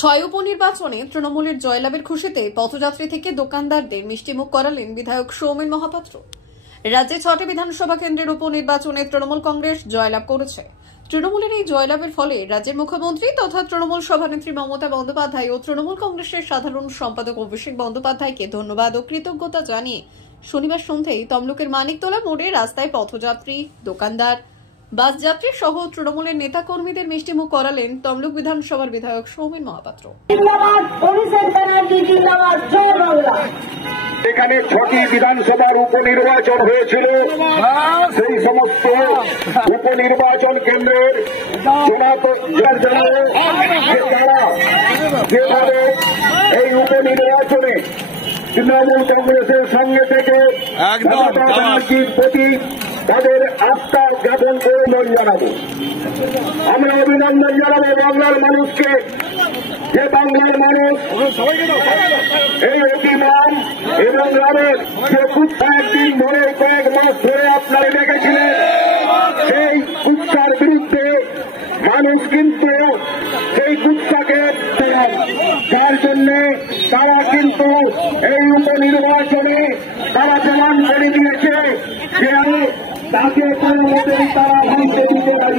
ছয় উপনির্বাচনে তৃণমূলের জয়লাভের খুশিতে পথযাত্রী থেকে দোকানদারদের মিষ্টিমুখ করালেন বিধায়ক সৌমেন মহাপাত্র। রাজ্যে ৬টি বিধানসভা কেন্দ্রের উপনির্বাচনে তৃণমূল কংগ্রেস জয়লাভ করেছে। তৃণমূলের এই জয়লাভের ফলে রাজ্যের মুখ্যমন্ত্রী তথা তৃণমূল সভানেত্রী মমতা বন্দ্যোপাধ্যায় ও তৃণমূল কংগ্রেসের সাধারণ সম্পাদক অভিষেক বন্দ্যোপাধ্যায়কে ধন্যবাদ ও কৃতজ্ঞতা জানিয়ে শনিবার সন্ধ্যায় তমলুকের মানিকতলা মোড়ে রাস্তায় পথযাত্রী, দোকানদার, বাস যাত্রী সহ তৃণমূলের নেতাকর্মীদের মিষ্টিমুখ করালেন তমলুক বিধানসভার বিধায়ক সৌমেন মহাপাত্র। এখানে ৬টি বিধানসভার উপনির্বাচন হয়েছিল। সেই সমস্ত উপনির্বাচন কেন্দ্রের যেভাবে এই উপনির্বাচনে তৃণমূল কংগ্রেসের সঙ্গে থেকে মমতা ব্যানার্জির প্রতি তাদের আস্থা জ্ঞাপন করে জানাবো। আমরা অভিনন্দন জানাবো বাংলার মানুষকে, যে বাংলার মানুষ এই অতিমান এবং গ্রামের যে কয়েকদিন ধরে, কয়েক মাস ধরে আপনারা দেখেছিলেন, সেই কুৎসার বিরুদ্ধে মানুষ কিন্তু সেই কুৎসাকে, যার জন্য তারা কিন্তু এই উপনির্বাচনে তারা প্রমাণ করে দিয়েছে যে তাকে কোনো মতেই তারা ভাঙতে দিতে পারে।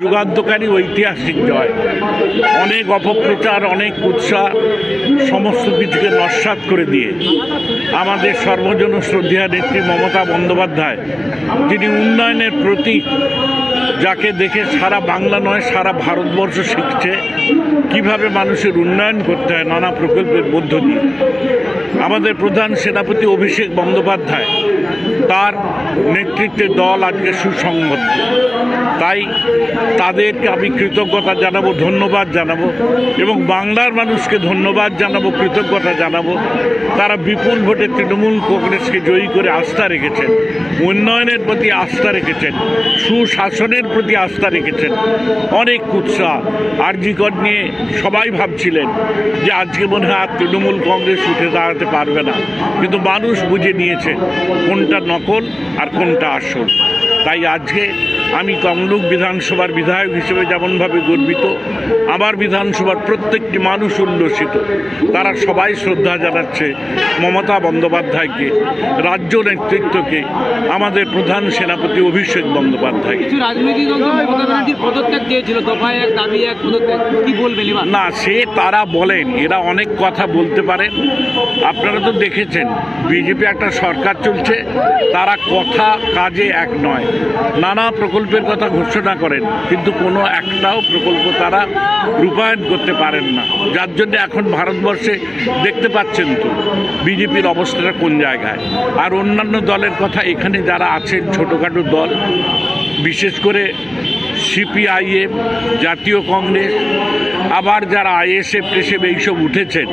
যুগান্তকারী ঐতিহাসিক জয়, অনেক অপপ্রচার, অনেক উৎসাহ, সমস্ত কিছুকে নস্যাৎ করে দিয়ে আমাদের সর্বজন শ্রদ্ধেয়া নেত্রী মমতা বন্দ্যোপাধ্যায়, যিনি উন্নয়নের প্রতীক, যাকে দেখে সারা বাংলা নয় সারা ভারতবর্ষ শিখছে কিভাবে মানুষের উন্নয়ন করতে হয় নানা প্রকল্পের মধ্য দিয়ে। আমাদের প্রধান সেনাপতি অভিষেক বন্দ্যোপাধ্যায়, তার নেতৃত্বে দল আজকে সুসংগত। তাই তাদেরকে আমি কৃতজ্ঞতা জানাবো, ধন্যবাদ জানাবো এবং বাংলার মানুষকে ধন্যবাদ জানাবো, কৃতজ্ঞতা জানাবো। তারা বিপুল ভোটে তৃণমূল কংগ্রেসকে জয়ী করে আস্থা রেখেছেন, উন্নয়নের প্রতি আস্থা রেখেছেন, সুশাসনের প্রতি আস্থা রেখেছেন। অনেক উৎসাহ। আরজিকর নিয়ে সবাই ভাবছিলেন যে আজকে মনে হয় আর তৃণমূল কংগ্রেস উঠে দাঁড়াতে পারবে না, কিন্তু মানুষ বুঝে নিয়েছে কোনটা নকল আর কোনটা আসল। তাই আজকে আমি তমলুক বিধানসভার বিধায়ক হিসেবে যেমনভাবে গর্বিত, আমার বিধানসভার প্রত্যেকটি মানুষ উল্লসিত। তারা সবাই শ্রদ্ধা জানাচ্ছে মমতা বন্দ্যোপাধ্যায়কে, রাজ্য নেতৃত্বকে, আমাদের প্রধান সেনাপতি অভিষেক বন্দ্যোপাধ্যায়। রাজনৈতিক দল মমতা ব্যানার্জির পদত্যাগ দিয়েছিল, দফায় এক দাবি এক পদত্যাগ, কি বলবেন? না, সে তারা বলেন, এরা অনেক কথা বলতে পারেন। আপনারা তো দেখেছেন বিজেপি একটা সরকার চলছে, তারা কথা কাজে এক নয়, নানা প্রকল্পের কথা ঘোষণা করেন কিন্তু কোনো একটাও প্রকল্প তারা রূপায়ণ করতে পারেন না। যার জন্য এখন ভারতবর্ষে দেখতে পাচ্ছেন তো বিজেপির অবস্থাটা কোন জায়গায়। আর অন্যান্য দলের কথা, এখানে যারা আছেন ছোটোখাটো দল, বিশেষ করে সিপিআইএম, জাতীয় কংগ্রেস, আবার যারা আইএসএফ টেসএফ এইসব উঠেছেন,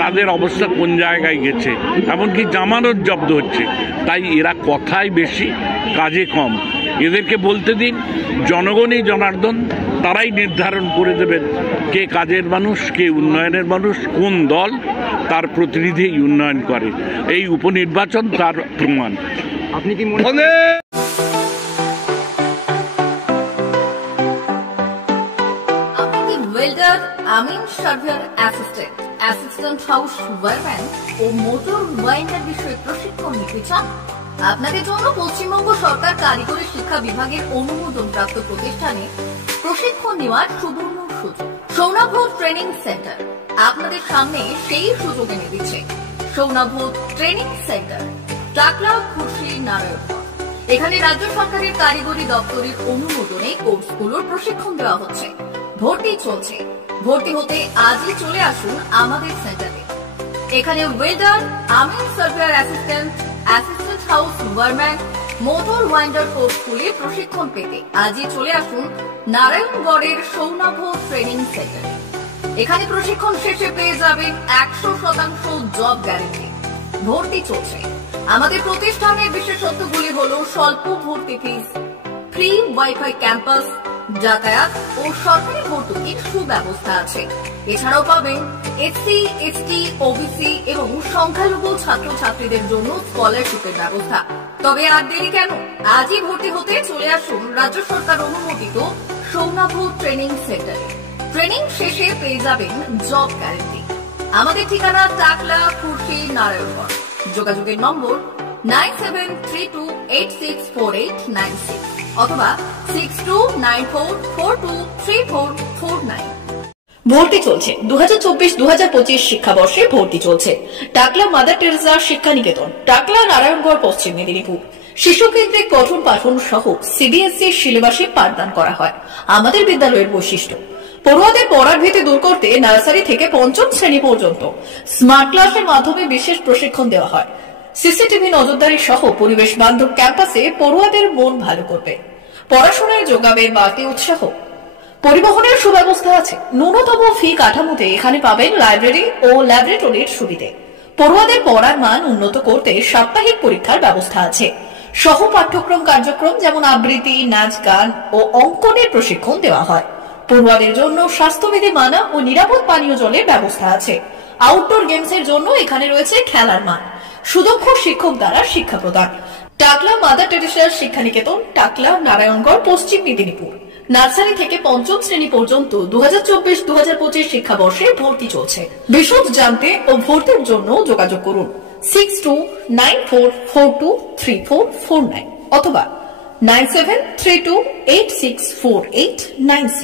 তাদের অবস্থা কোন জায়গায় গেছে, এমনকি জামানত জব্দ হচ্ছে। তাই এরা কথাই বেশি, কাজে কম। এদেরকে বলতে দিন, জনগণই জনার্দন, তারাই নির্ধারণ করে দেবেন কে কাজের মানুষ, কে উন্নয়নের মানুষ, কোন দল তার প্রতিনিধি উন্নয়ন করে। এই উপনির্বাচন তার প্রমাণ। আপনি কি ওয়েল্ডার, আমিন surveyor assistant, assistant house wireman ও মোটর ওয়াইন্ডার বিষয়ে প্রশিক্ষণ নিতে চান? আপনাদের জন্য পশ্চিমবঙ্গ সরকার কারিগরি শিক্ষা বিভাগের অনুমোদন প্রাপ্ত প্রতিষ্ঠানে প্রশিক্ষণ নেওয়ার সুবর্ণ সুযোগ। সৌনাভ ট্রেনিং সেন্টার আপনাদের সামনে সেই সুযোগ এনে দিচ্ছে। সৌনাভ ট্রেনিং সেন্টার, টাকলা, খুশি, নারায়ণগড়। এখানে রাজ্য সরকারের কারিগরি দপ্তরের অনুমোদনে কোর্সগুলোর প্রশিক্ষণ দেওয়া হচ্ছে। ভর্তি চলছে। ভর্তি হতে আজই চলে আসুন আমাদের সেন্টারে। এখানে ওয়েল্ডার, আমিন surveyor assistant, assistant house wireman, motor winder কোর্সগুলি প্রশিক্ষণ পেতে আজই চলে আসুন নারায়ণগড়ের সৌনাভ ট্রেনিং সেন্টারে। এখানে প্রশিক্ষণ শেষে পেয়ে যাবেন 100% জব গ্যারান্টি। ভর্তি চলছে। আমাদের প্রতিষ্ঠানের বিশেষত্বগুলি হল স্বল্প ভর্তি ফিস, ফ্রি ওয়াইফাই ক্যাম্পাস, যাতায়াত ও সরকারি ভর্তুকির সুব্যবস্থা আছে। এছাড়াও পাবেন এসসি, এসটি, ওবিসি এবং সংখ্যালঘু ছাত্রছাত্রীদের জন্য স্কলারশিপের ব্যবস্থা। তবে আর দেরি কেন, আজই ভর্তি হতে চলে আসুন রাজ্য সরকার অনুমোদিত সৌনাভ ট্রেনিং সেন্টারে। ট্রেনিং শেষে পেয়ে যাবেন জব গ্যারান্টি। আমাদের ঠিকানা টাকলা, খুরশি, নারায়ণগঞ্জ। যোগাযোগের নম্বর 9732864896 অথবা 6294423449। ভর্তি চলছে 2024-2025 শিক্ষাবর্ষে ভর্তি চলছে। টাকলা মাদার টেরেসা শিক্ষা নিকেতন, টাকলা, নারায়ণগড়, পশ্চিম মেদিনীপুর। শিশু কেন্দ্রিক পঠন পাঠন সহ সিবিএসই সিলেবাসে পাঠদান করা হয়। আমাদের বিদ্যালয়ের বৈশিষ্ট্য, পড়ুয়াদের পড়ার ভীতি দূর করতে নার্সারি থেকে পঞ্চম শ্রেণী পর্যন্ত স্মার্ট ক্লাসের মাধ্যমে বিশেষ প্রশিক্ষণ দেওয়া হয়। সিসিটিভি নজরদারি সহ পরিবেশ বান্ধব ক্যাম্পাসে পড়ুয়াদের মন ভালো করবে, পড়াশোনায় যোগাবে বাড়তি উৎসাহ। পরিবহনের সুব্যবস্থা আছে। ন্যূনতম ফি কাঠামোতে এখানে পাবেন লাইব্রেরি ও ল্যাবরেটরির সুবিধে। পড়ুয়াদের পড়ার মান উন্নত করতে সাপ্তাহিক পরীক্ষার ব্যবস্থা আছে। সহ পাঠ্যক্রম কার্যক্রম যেমন আবৃত্তি, নাচ, গান ও অঙ্কনের প্রশিক্ষণ দেওয়া হয়। পড়ুয়াদের জন্য স্বাস্থ্যবিধি মানা ও নিরাপদ পানীয় জলের ব্যবস্থা আছে। আউটডোর গেমসের জন্য এখানে রয়েছে খেলার মাঠ। সুদক্ষ শিক্ষক দ্বারা শিক্ষা প্রদান। টাকলা মাদার টেরেসা শিক্ষা নিকেতন, টাকলা, নারায়ণগড়, পশ্চিম মেদিনীপুর। নার্সারি থেকে পঞ্চম শ্রেণী পর্যন্ত 2024-2025 শিক্ষাবর্ষে ভর্তি চলছে। বিশদ জানতে ও ভর্তির জন্য যোগাযোগ করুন 6294423449 অথবা 9732864896।